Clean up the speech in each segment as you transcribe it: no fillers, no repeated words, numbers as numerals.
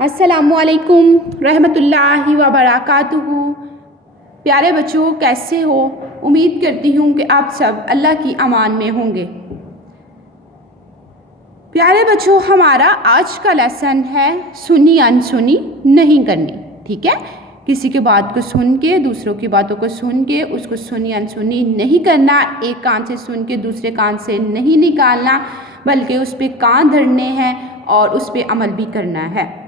अस्सलामुअलैकुम रहमतुल्लाहि व बरकातुहू। प्यारे बच्चों, कैसे हो? उम्मीद करती हूँ कि आप सब अल्लाह की अमान में होंगे। प्यारे बच्चों, हमारा आज का लेसन है सुनी अनसुनी नहीं करनी। ठीक है, किसी की बात को सुन के, दूसरों की बातों को सुन के उसको सुनी अनसुनी नहीं करना। एक कान से सुन के दूसरे कान से नहीं निकालना, बल्कि उस पर कान धरने हैं और उस पर अमल भी करना है।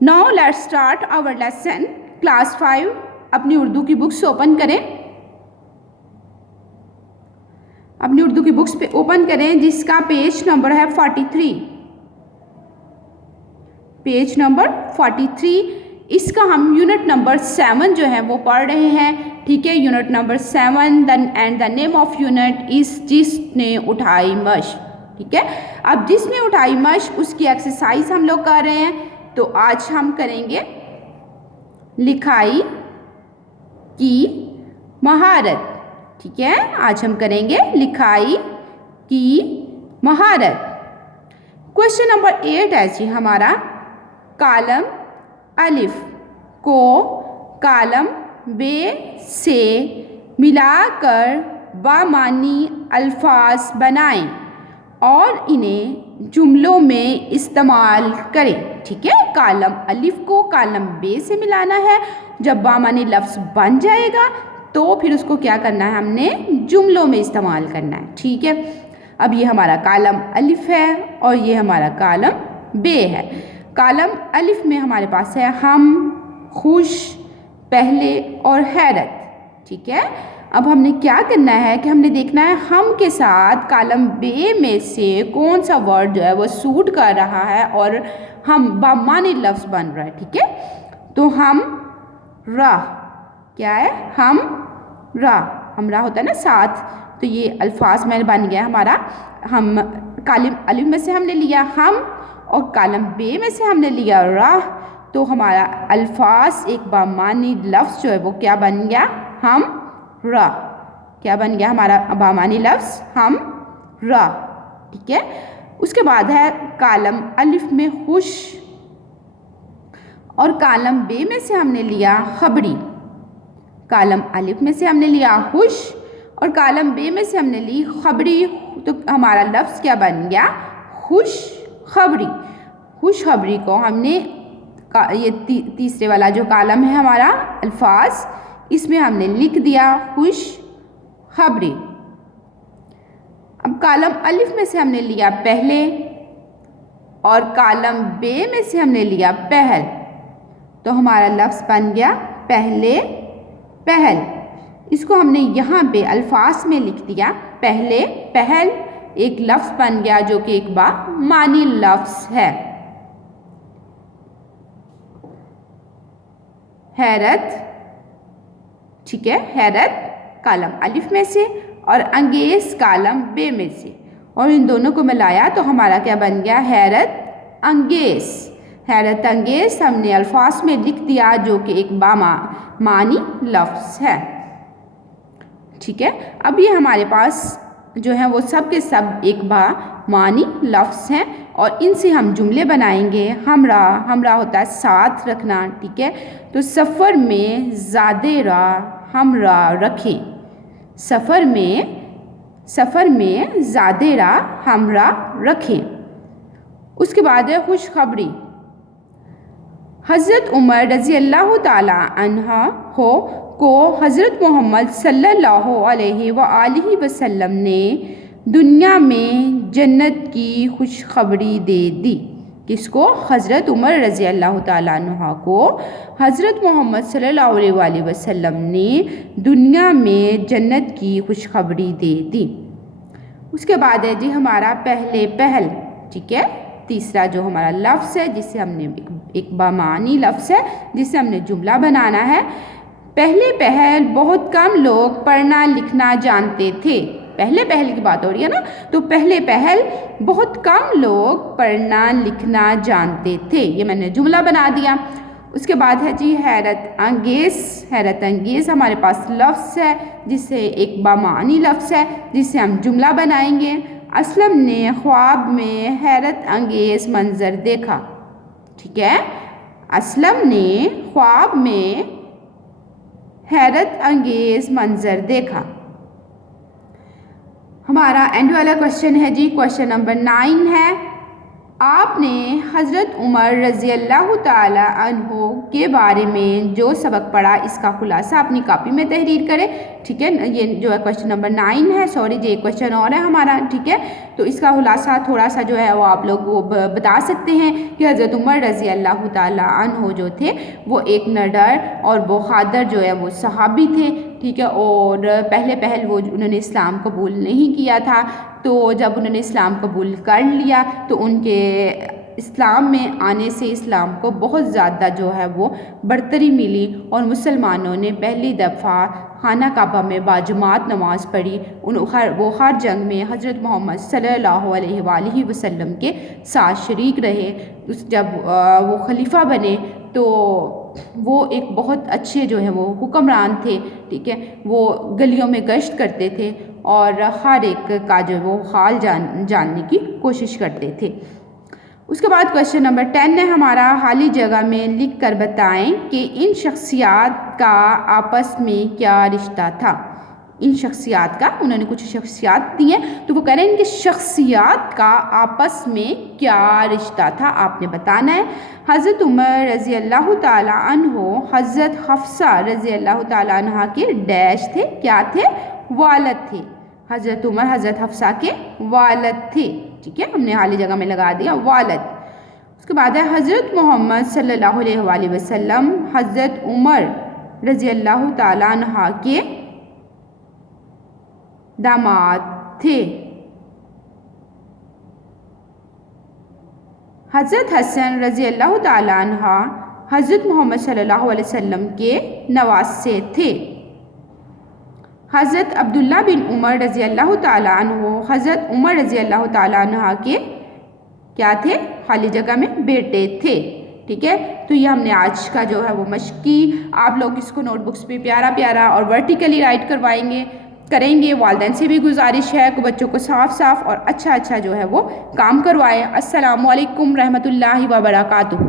Now let's start our lesson. Class 5 अपनी उर्दू की बुक्स ओपन करें। अपनी उर्दू की बुक्स पे ओपन करें, जिसका पेज नंबर है 43। Page number 43। इसका हम यूनिट नंबर 7 जो है वो पढ़ रहे हैं। ठीक है, unit number 7 and the name of unit is जिसने उठाई मश। ठीक है, अब जिसने उठाई मश उसकी एक्सरसाइज हम लोग कर रहे हैं। तो आज हम करेंगे लिखाई की महारत। ठीक है, आज हम करेंगे लिखाई की महारत। क्वेश्चन नंबर 8 है जी हमारा, कालम अलिफ को कालम बे से मिलाकर बामानी अल्फाज बनाएं और इन्हें जुमलों में इस्तेमाल करें। ठीक है, कालम अलिफ को कालम बे से मिलाना है। जब बामानी लफ्ज़ बन जाएगा तो फिर उसको क्या करना है, हमने जुमलों में इस्तेमाल करना है। ठीक है, अब ये हमारा कालम अलिफ है और ये हमारा कालम बे है। कालम अलिफ में हमारे पास है हम, खुश, पहले और हैरत। ठीक है, अब हमने क्या करना है कि हमने देखना है हम के साथ कालम बे में से कौन सा वर्ड जो है वो सूट कर रहा है और हम बामानी लफ्ज़ बन रहा है। ठीक है, तो हम रा, क्या है, हम रा होता है ना साथ, तो ये अल्फाज में बन गया हमारा। हम कालम अलिफ में से हमने लिया हम और कालम बे में से हमने लिया रा, तो हमारा अल्फाज एक बामानी लफ्ज़ जो है वो क्या बन गया, हम रा। क्या बन गया हमारा बामानी लफ्ज़, हम रा। ठीक है, उसके बाद है कालम अलिफ में खुश और कालम बे में से हमने लिया खबरी। कालम अलिफ में से हमने लिया खुश और कालम बे में से हमने ली खबरी, तो हमारा लफ्ज़ क्या बन गया, खुश खबरी। खुश खबरी को हमने ये तीसरे वाला जो कालम है हमारा अल्फाज, इसमें हमने लिख दिया खुश खबरी। अब कालम अलिफ में से हमने लिया पहले और कालम बे में से हमने लिया पहल, तो हमारा लफ्ज़ बन गया पहले पहल। इसको हमने यहाँ पे अल्फाज में लिख दिया पहले पहल, एक लफ्ज़ बन गया जो कि एक बामानी लफ्ज़ है। हैरत, ठीक है, हैरत कालम अलिफ में से और अंगेज़ कालम बे में से, और इन दोनों को मिलाया तो हमारा क्या बन गया, हैरत अंगेज़। हैरत अंगेज़ हमने अल्फाज में लिख दिया जो कि एक बामानी लफ्ज़ है। ठीक है, अब ये हमारे पास जो है वो सब के सब एक बामानी लफ्ज़ हैं और इनसे हम जुमले बनाएंगे। हमरा होता है साथ रखना। ठीक है, तो सफ़र में ज़्यादे रा हमरा रखें। सफ़र में ज़्यादे रा हमरा रखें। उसके बाद है खुशखबरी। हज़रत उमर रज़ी अल्लाह ताला अन्हा को हज़रत मोहम्मद सल्लल्लाहु अलैहि व आलिहि वसल्लम ने दुनिया में जन्नत की खुशखबरी दे दी। किसको? हज़रत उमर रज़ी अल्लाह ताला अन्हा को हज़रत मोहम्मद सल्लल्लाहु अलैहि वसल्लम ने दुनिया में जन्नत की खुशखबरी दे दी। उसके बाद है जी हमारा पहले पहल। ठीक है, तीसरा जो हमारा लफ्ज़ है जिससे हमने एक बामानी लफ्ज़ है जिससे हमने जुमला बनाना है। पहले पहल बहुत कम लोग पढ़ना लिखना जानते थे। पहले पहल की बात हो रही है ना, तो पहले पहल बहुत कम लोग पढ़ना लिखना जानते थे, ये मैंने जुमला बना दिया। उसके बाद है जी हैरत अंगेज़। हैरत अंगेज़ हमारे पास लफ्ज़ है जिससे एक बामानी लफ्ज़ है जिससे हम जुमला बनाएंगे। असलम ने ख्वाब में हैरत अंगेज़ मंजर देखा। ठीक है। असलम ने ख्वाब में हैरत अंगेज़ मंजर देखा। हमारा एंड वाला क्वेश्चन है जी, क्वेश्चन नंबर 9 है, आपने हज़रत उमर रज़ी अल्लाह ताला अन्हो के बारे में जो सबक पढ़ा इसका खुलासा अपनी कॉपी में तहरीर करें। ठीक है, ये जो है क्वेश्चन नंबर 9 है, सॉरी ये क्वेश्चन और है हमारा। ठीक है, तो इसका खुलासा थोड़ा सा जो है वो आप लोग वो बता सकते हैं कि हज़रत उमर रज़ी अल्लाह ताला अन्हो जो थे वो एक निडर और बहादुर जो है वो सहाबी थे। ठीक है, और पहले वो उन्होंने इस्लाम कबूल नहीं किया था, तो जब उन्होंने इस्लाम कबूल कर लिया तो उनके इस्लाम में आने से इस्लाम को बहुत ज़्यादा जो है वो बढ़तरी मिली और मुसलमानों ने पहली दफ़ा खाना काबा में बाजमात नमाज़ पढ़ी। वो हर जंग में हज़रत मोहम्मद सल्लल्लाहु अलैहि वसल्लम के साथ शरीक रहे। जब वो खलीफा बने तो वो एक बहुत अच्छे जो है वो हुक्मरान थे। ठीक है, वो गलियों में गश्त करते थे और हर एक का जो वो हाल जानने की कोशिश करते थे। उसके बाद क्वेश्चन नंबर 10 है हमारा, खाली जगह में लिख कर बताएं कि इन शख्सियात का आपस में क्या रिश्ता था। इन शख्सियात का, उन्होंने कुछ शख्सियात दी हैं तो वो कह रहे हैं इनके शख्सियात का आपस में क्या रिश्ता था, आपने बताना है। हज़रत उमर रज़ी अल्लाह ताला अन्हो हज़रत हफ्सा रज़ी अल्लाह ताला अन्हा के डैश थे, क्या थे, वालद थे। हज़रत उमर हज़रत हफ्सा के वालद थे। ठीक है, हमने हाली जगह में लगा दिया वालद। उसके बाद है हज़रत मोहम्मद सल्लल्लाहु अलैहि वसल्लम हज़रत उमर रज़ी अल्लाह ताला अन्हा के दामाद थे। हज़रत हसन रज़ी अल्लाह ताला अन्हा हज़रत मोहम्मद सल्लल्लाहु अलैहि वसल्लम के नवासे थे। हज़रत अब्दुल्ला बिन उमर रज़ी अल्लाह ताला अन्हु हज़रत उमर रज़ी अल्लाह ताला अन्हा के क्या थे, खाली जगह में बेटे थे। ठीक है, तो ये हमने आज का जो है वो मश्क की। आप लोग इसको नोटबुक्स पे प्यारा प्यारा और वर्टिकली राइट करेंगे। वालिदैन से भी गुजारिश है कि बच्चों को साफ और अच्छा जो है वो काम करवाएं। अस्सलामु अलैकुम रहमतुल्लाहि व बरकातुहू।